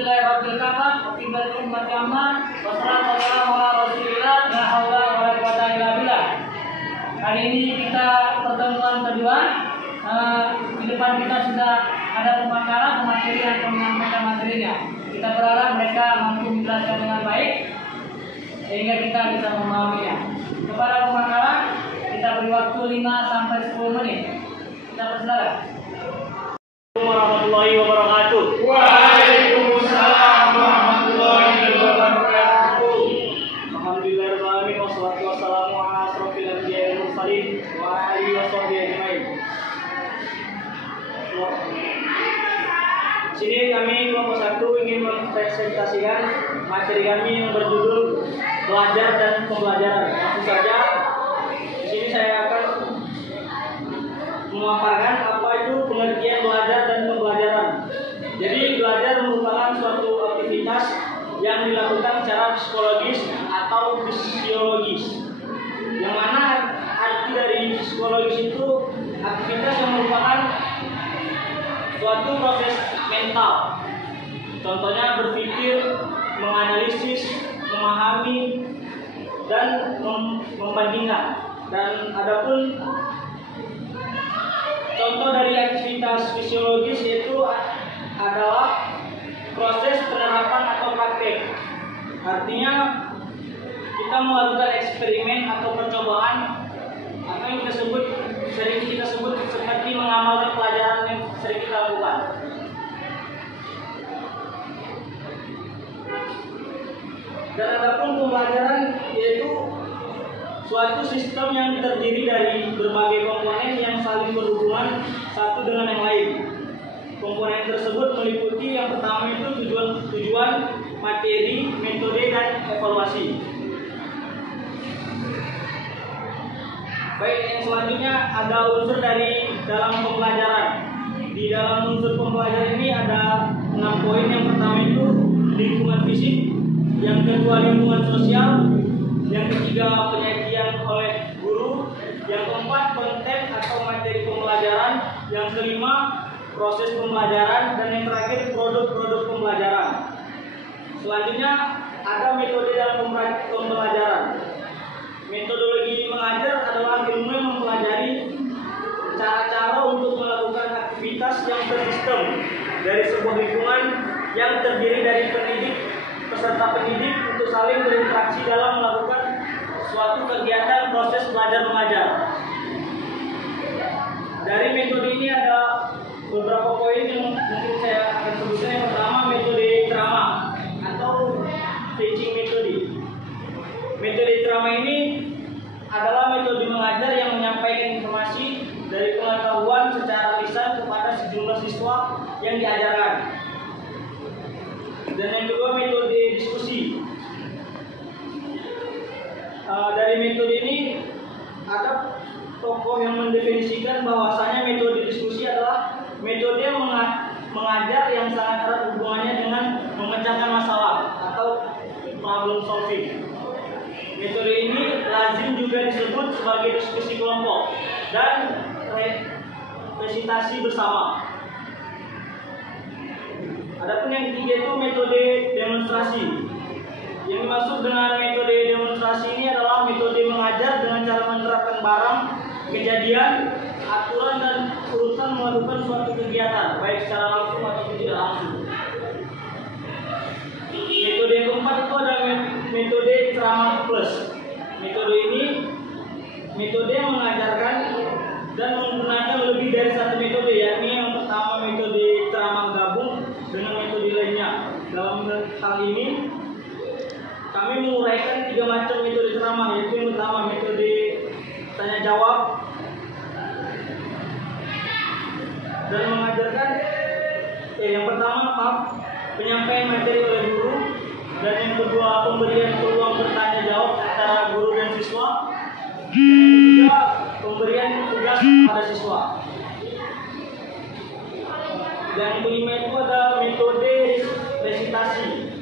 Alhamdulillahirabbil alamin. Wabillahi ummati amma. Wassalamu ala Rasulillah. La haula wala quwwata illa billah. Hari ini kita pertemuan kedua. Di depan kita sudah ada pembakaran, pemateri yang menyampaikan materinya. Kita berharap mereka mampu menjelaskan dengan baik sehingga kita bisa memahaminya. Kepada pembakaran kita beri waktu 5 sampai 10 menit. Kita persilakan. Warahmatullahi wabarakatuh. Waalaikumsalam warahmatullahi wabarakatuh. Alhamdulillahirabbil alamin wassalatu wassalamu ala asrofil anbiya'i wal mursalin wa alihi washabbihi ajmain. Sini kami kelompok 1 ingin mempresentasikan materi kami yang berjudul belajar dan pembelajaran. Langsung saja di sini saya akan memaparkan apa itu pengertian belajar dan pembelajaran. Jadi belajar merupakan suatu aktivitas yang dilakukan secara psikologis atau fisiologis. Yang mana arti dari psikologis itu aktivitas yang merupakan suatu proses mental. Contohnya berpikir, menganalisis, memahami, dan membandingkan. Dan adapun contoh dari aktivitas fisiologis yaitu adalah proses penerapan atau praktek. Artinya kita melakukan eksperimen atau percobaan atau yang sering kita sebut seperti mengamalkan pelajaran yang sering kita lakukan. Dan adapun pembelajaran yaitu suatu sistem yang terdiri dari berbagai komponen yang saling berhubungan satu dengan yang lain. Komponen tersebut meliputi yang pertama itu tujuan, materi, metode, dan evaluasi. Baik, yang selanjutnya ada unsur dari dalam pembelajaran. Di dalam unsur pembelajaran ini ada 6 poin. Yang pertama itu lingkungan fisik, yang kedua lingkungan sosial, yang ketiga penyajian oleh guru, yang keempat konten atau materi pembelajaran, yang kelima proses pembelajaran, dan yang terakhir produk-produk pembelajaran. Selanjutnya ada metode dalam pembelajaran. Metodologi mengajar adalah ilmu yang mempelajari cara-cara untuk melakukan aktivitas yang bersistem dari sebuah lingkungan yang terdiri dari pendidik, peserta pendidik untuk saling berinteraksi dalam melakukan suatu kegiatan proses belajar mengajar. Dari metode ini ada beberapa poin yang mungkin saya akan sebutkan. Yang pertama metode ceramah atau teaching metode. Metode ceramah ini adalah metode mengajar yang menyampaikan informasi dari pengetahuan secara lisan kepada sejumlah siswa yang diajarkan. Dan yang kedua metode diskusi. Dari metode ini ada tokoh yang mendefinisikan bahwasanya metode diskusi adalah metode mengajar yang sangat erat hubungannya dengan memecahkan masalah atau problem solving. Metode ini lazim juga disebut sebagai diskusi kelompok dan presentasi bersama. Adapun yang ketiga itu metode demonstrasi. Yang dimaksud dengan metode demonstrasi ini adalah metode mengajar dengan cara menerapkan barang, kejadian, aturan, dan urutan melakukan suatu kegiatan, baik secara langsung ataupun tidak langsung. Metode yang keempat itu ada metode ceramah plus. Metode ini metode yang mengajarkan dan menggunakan lebih dari satu metode, yakni yang pertama metode ceramah gabung dengan metode lainnya. Dalam hal ini kami menguraikan 3 macam metode ceramah, yaitu yang pertama metode tanya jawab dan mengajarkan yang pertama penyampaian materi oleh guru, dan yang kedua pemberian peluang bertanya jawab antara guru dan siswa, dan yang ketiga pemberian tugas pada siswa. Dan yang kelima itu ada metode presentasi.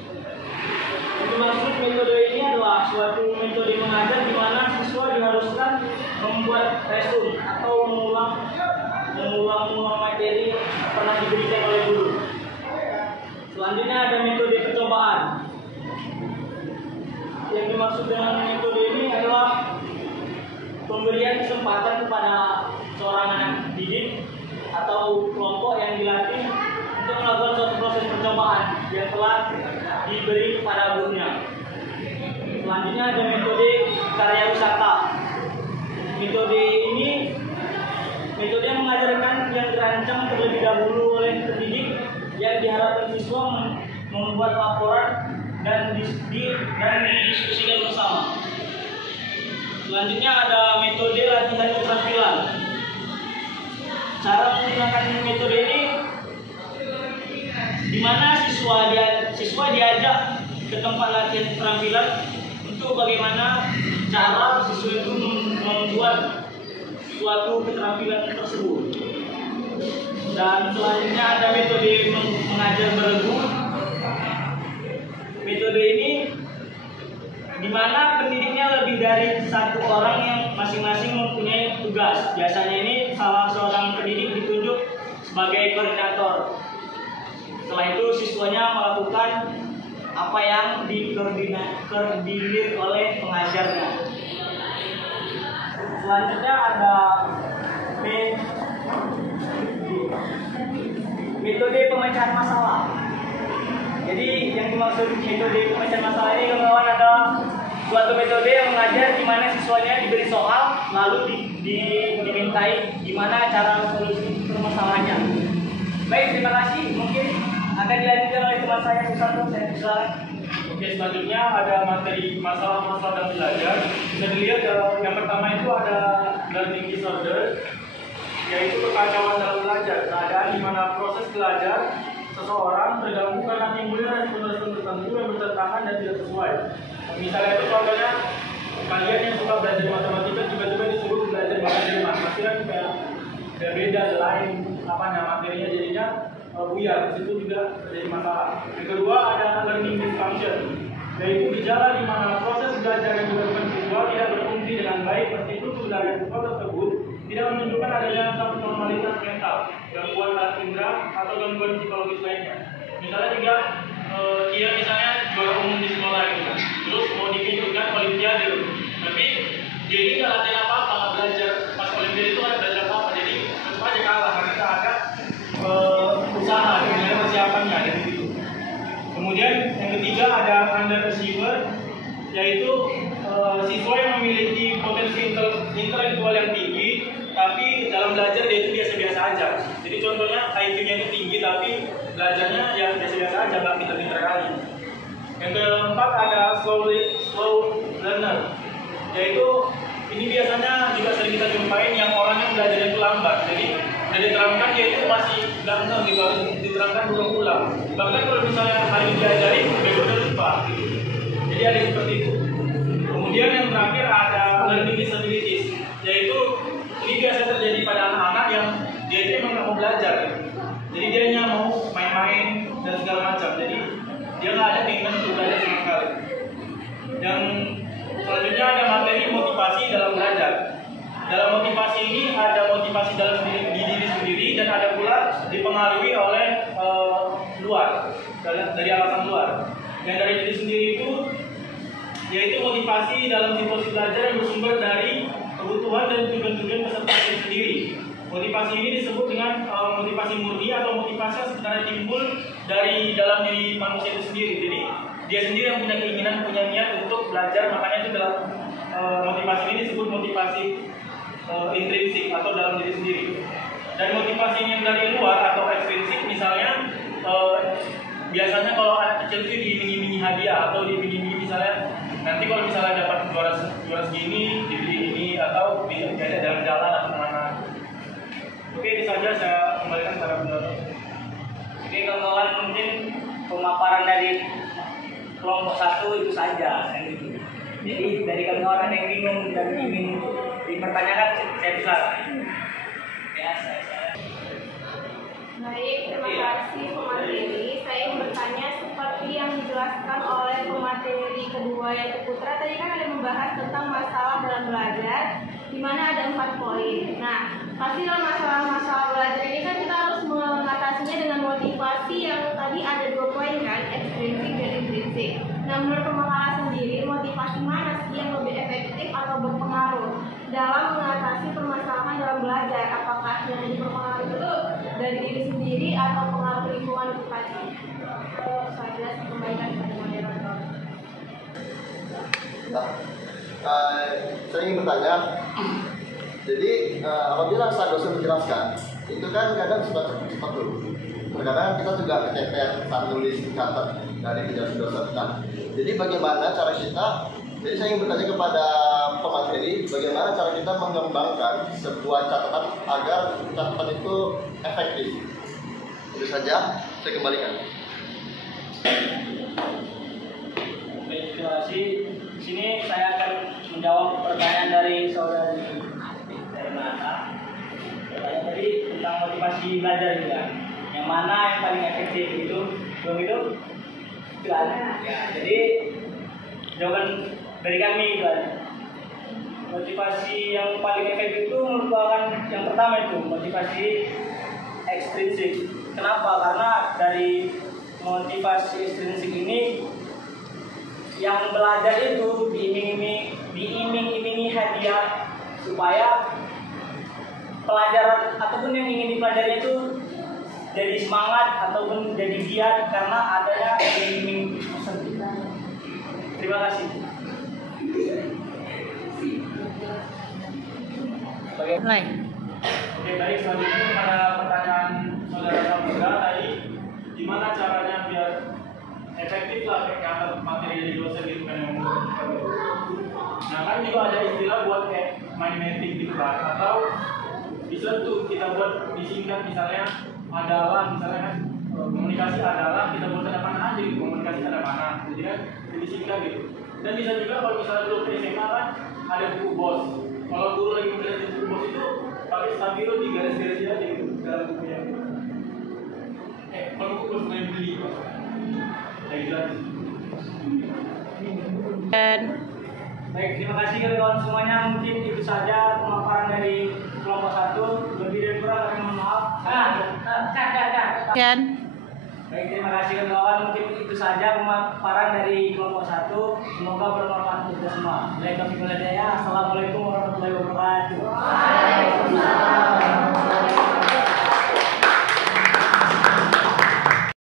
Yang dimaksud metode ini adalah suatu metode mengajar di mana siswa diharuskan membuat resume atau mengulang materi yang pernah diberikan oleh guru. Selanjutnya ada metode percobaan. Yang dimaksud dengan metode ini adalah pemberian kesempatan kepada seorang anak didik atau kelompok yang dilatih untuk melakukan suatu proses percobaan yang telah diberi kepada gurunya. Selanjutnya ada metode karya wisata. Metode ini metode yang mengajarkan yang dirancang terlebih dahulu oleh pendidik yang diharapkan siswa membuat laporan dan didiskusikan bersama. Selanjutnya ada metode latihan keterampilan. Cara menggunakan metode ini di mana siswa diajak ke tempat latihan keterampilan untuk bagaimana cara siswa itu membuat suatu keterampilan tersebut. Dan selanjutnya ada metode mengajar beregu. Metode ini di mana pendidiknya lebih dari satu orang yang masing-masing mempunyai tugas. Biasanya ini salah seorang pendidik ditunjuk sebagai koordinator. Setelah itu siswanya melakukan apa yang dikoordinir oleh pengajarnya. Selanjutnya ada metode pemecahan masalah. Jadi yang dimaksud metode pemecahan masalah ini kawan-kawan ada suatu metode yang mengajar di mana siswanya diberi soal lalu dimintai gimana cara solusi permasalahannya. Baik, terima kasih. Mungkin akan dilanjutkan oleh teman saya Susanto. Saya silakan. Oke, selanjutnya ada materi masalah-masalah dalam belajar. Bisa dilihat yang pertama itu ada learning disorder, yaitu kekacauan dalam belajar. Keadaan di mana proses belajar seseorang terganggu karena timbulnya respon-respon tertentu yang bertentangan dan tidak sesuai. Misalnya itu contohnya kalian yang suka belajar matematika tiba-tiba disuruh belajar matematika, pasti kan kayak beda lain materinya jadinya buyar. Di situ juga terjadi masalah. Yang kedua ada learning dysfunction, yaitu gejala di mana proses belajar yang dilakukan siswa tidak berfungsi dengan baik meskipun belajar siswa tersebut tidak menunjukkan adanya abnormalitas mental, gangguan alat indera atau gangguan psikologis lainnya. Misalnya juga dia misalnya juara umum di sekolah gitu, terus mau ditunjukkan olimpiade, tapi dia ini nggak latihan apa-apa, nggak belajar. Pas olimpiade itu nggak belajar apa-apa, jadi tetap aja kalah karena tidak ada usaha dengan persiapannya dari itu. Kemudian yang ketiga ada underachiever, yaitu siswa yang memiliki potensi intelektual yang tinggi, tapi dalam belajar dia itu biasa-biasa aja. Jadi contohnya IQ-nya itu tinggi, tapi belajarnya ya biasa-biasa aja, nggak pintar-pintar kali. Yang keempat ada slow learner, yaitu ini biasanya juga sering kita jumpain yang orang yang belajarnya itu lambat. Jadi udah diterangkan dia itu masih nggak ngeh gitu, harus diterangkan berulang-ulang. Bahkan kalau misalnya hari diajarin, besok udah lupa gitu. Jadi ada seperti itu. Kemudian yang terakhir ada learning disabilities, yaitu ini biasa terjadi pada anak-anak yang dia itu emang nggak mau belajar. Jadi dia hanya mau main-main dan segala macam. Jadi dia nggak ada keinginan untuk belajar sama sekali. Yang selanjutnya ada materi motivasi dalam belajar. Dalam motivasi ini ada motivasi dalam diri sendiri dan ada pula dipengaruhi oleh luar, dari alasan luar. Yang dari diri sendiri itu yaitu motivasi dalam situasi belajar yang bersumber dari kebutuhan dan tujuan-tujuan peserta itu sendiri. Motivasi ini disebut dengan motivasi murni atau motivasi yang sebenarnya timbul dari dalam diri manusia itu sendiri. Jadi dia sendiri yang punya keinginan, punya niat untuk belajar, makanya itu dalam motivasi ini disebut motivasi intrinsik atau dalam diri sendiri. Dan motivasi yang dari luar atau ekstrinsik, misalnya biasanya kalau anak kecil itu diiming-imingi hadiah atau diiming-imingi misalnya nanti kalau misalnya dapat juara segini dibeli ini atau diajak jalan-jalan atau kemana. Oke, itu saja saya kembalikan kepada penonton. Oke kawan-kawan, mungkin pemaparan dari kelompok 1 itu saja yang gitu. Jadi dari kawan-kawan ada yang bingung dan ingin dipertanyakan, saya bisa. Ya, saya. Baik, terima kasih pemateri. Saya ingin bertanya seperti yang dijelaskan oleh pemateri kedua yaitu Putra. Tadi kan ada membahas tentang masalah dalam belajar, di mana ada 4 poin. Nah, pasti dalam masalah-masalah belajar ini kan kita harus mengatasinya dengan motivasi yang tadi ada 2 poin kan, ekstrinsik dan intrinsik. Nah, menurut Pemakala sendiri, motivasi mana sih yang lebih efektif atau berpengaruh dalam mengatasi permasalahan dalam belajar? Apakah yang jadi berpengaruh itu dari diri sendiri atau pengaruh lingkungan itu tadi? Saya jelas kembalikan kepada moderator. Saya ingin bertanya, jadi apabila saat dosen menjelaskan, itu kan kadang suka cepat dulu. Kadang kita juga kecepet saat nulis catat dari penjelasan dosen. Nah, jadi bagaimana cara kita? Jadi saya ingin bertanya kepada pemateri, bagaimana cara kita mengembangkan sebuah catatan agar catatan itu efektif? Itu saja, saya kembalikan. Baik, terima kasih. Di sini saya akan menjawab pertanyaan dari saudari dari mana. Pertanyaan tadi tentang motivasi belajar juga. Yang mana yang paling efektif itu? Belum itu? Itu ada. Ya, jadi jawaban dari kami itu aja. Motivasi yang paling efektif itu merupakan yang pertama itu motivasi ekstrinsik. Kenapa? Karena dari motivasi ekstrinsik ini yang belajar itu diiming-imingi hadiah supaya pelajaran ataupun yang ingin dipelajari itu jadi semangat ataupun jadi giat karena adanya iming-iming tersebut. Terima kasih. Mulai. Oke, baik, selanjutnya pada pertanyaan saudara Samudra tadi, gimana caranya biar efektif lah kayak materi dari dosen gitu kan yang nah kan juga ada istilah buat kayak magnetic gitu kan, atau bisa tuh kita buat disingkat misalnya adalah misalnya kan komunikasi adalah kita buat ada mana aja gitu, komunikasi ada mana, jadi kan jadi singkat gitu. Dan bisa juga kalau misalnya dulu di SMA kan ada buku bos, kalau guru lagi menjelajahin buku bos itu pakai stabilo di garis-garis aja gitu dalam bukunya. Kalau buku bos main beli Dan Baik, terima kasih kawan-kawan semuanya. Mungkin itu saja pemaparan dari kelompok 1. Lebih dan kurang kami mohon maaf. dan Baik, terima kasih kawan-kawan. Mungkin itu saja pemaparan dari kelompok 1. Semoga bermanfaat untuk kita semua. Assalamualaikum warahmatullahi wabarakatuh. Waalaikumsalam.